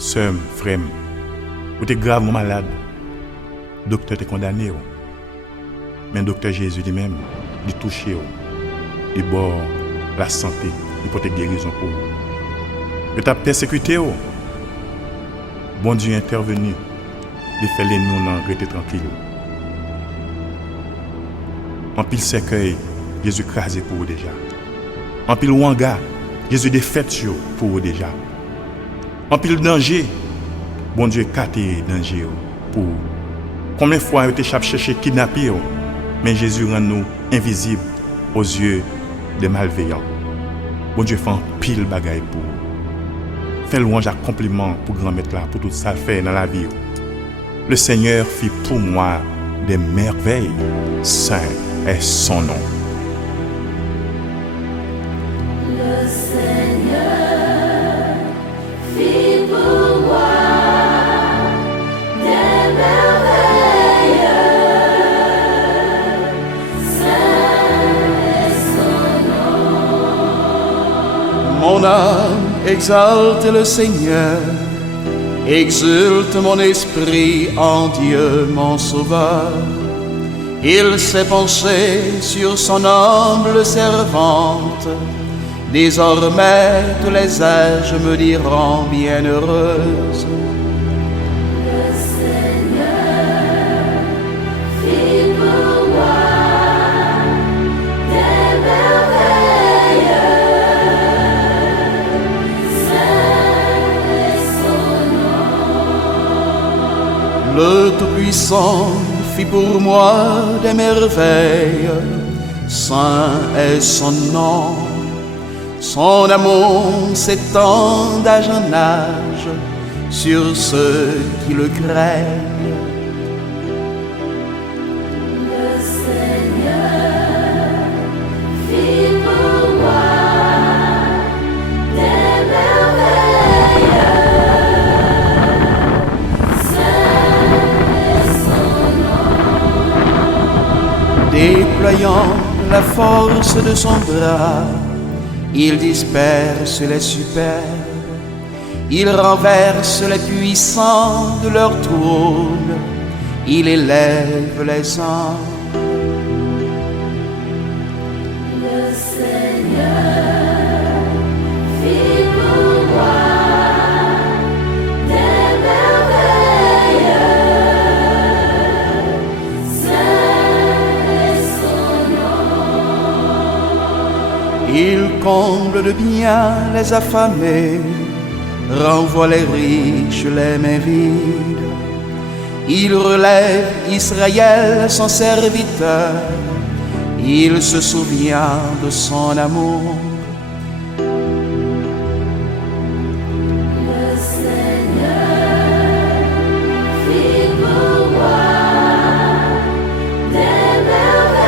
Sœur, frère, vous êtes gravement malade. Le docteur est condamné. Mais le docteur Jésus lui-même, il touche, il bord la santé, il porte guérison pour vous. Il t'a persécuté. Bon Dieu est intervenu. Il fait les nous rester tranquille. En pile cercueil, Jésus crasé pour vous déjà. En pile wanga, Jésus défait pour vous déjà. En pile danger, bon Dieu caté danger pour vous. Combien de fois vous avez cherché kidnapper, mais Jésus rend nous invisibles aux yeux des malveillants. Bon Dieu fait un pile bagaille pour vous. Fait louange à compliment pour grand-maître là, pour tout ça fait dans la vie. Le Seigneur fit pour moi des merveilles. Saint est son nom. Le Seigneur fit pour moi des merveilles. Saint est son nom. Mon âme exalte le Seigneur, exulte mon esprit en Dieu mon Sauveur. Il s'est penché sur son humble servante. Désormais tous les âges me diront bienheureuse. Le Seigneur fit pour moi des merveilles. Saint est son nom. Le Tout-Puissant fit pour moi des merveilles. Saint est son nom. Son amour s'étend d'âge en âge sur ceux qui le craignent. Le Seigneur fit pour moi des merveilles. Saint est son nom. Déployant la force de son bras, il disperse les superbes, il renverse les puissants de leur trône, il élève les anges. Le Seigneur fit pour moi des merveilles. Saint est son nom. Il comble de bien les affamés, renvoie les riches les mains vides. Il relève Israël son serviteur, il se souvient de son amour. Le Seigneur fit pour moi des merveilles.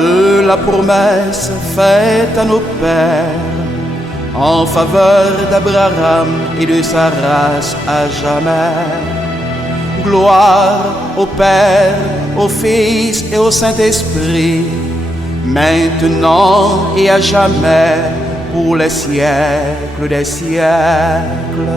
De la promesse faite à nos pères en faveur d'Abraham et de sa race à jamais. Gloire au Père, au Fils et au Saint-Esprit, maintenant et à jamais, pour les siècles des siècles.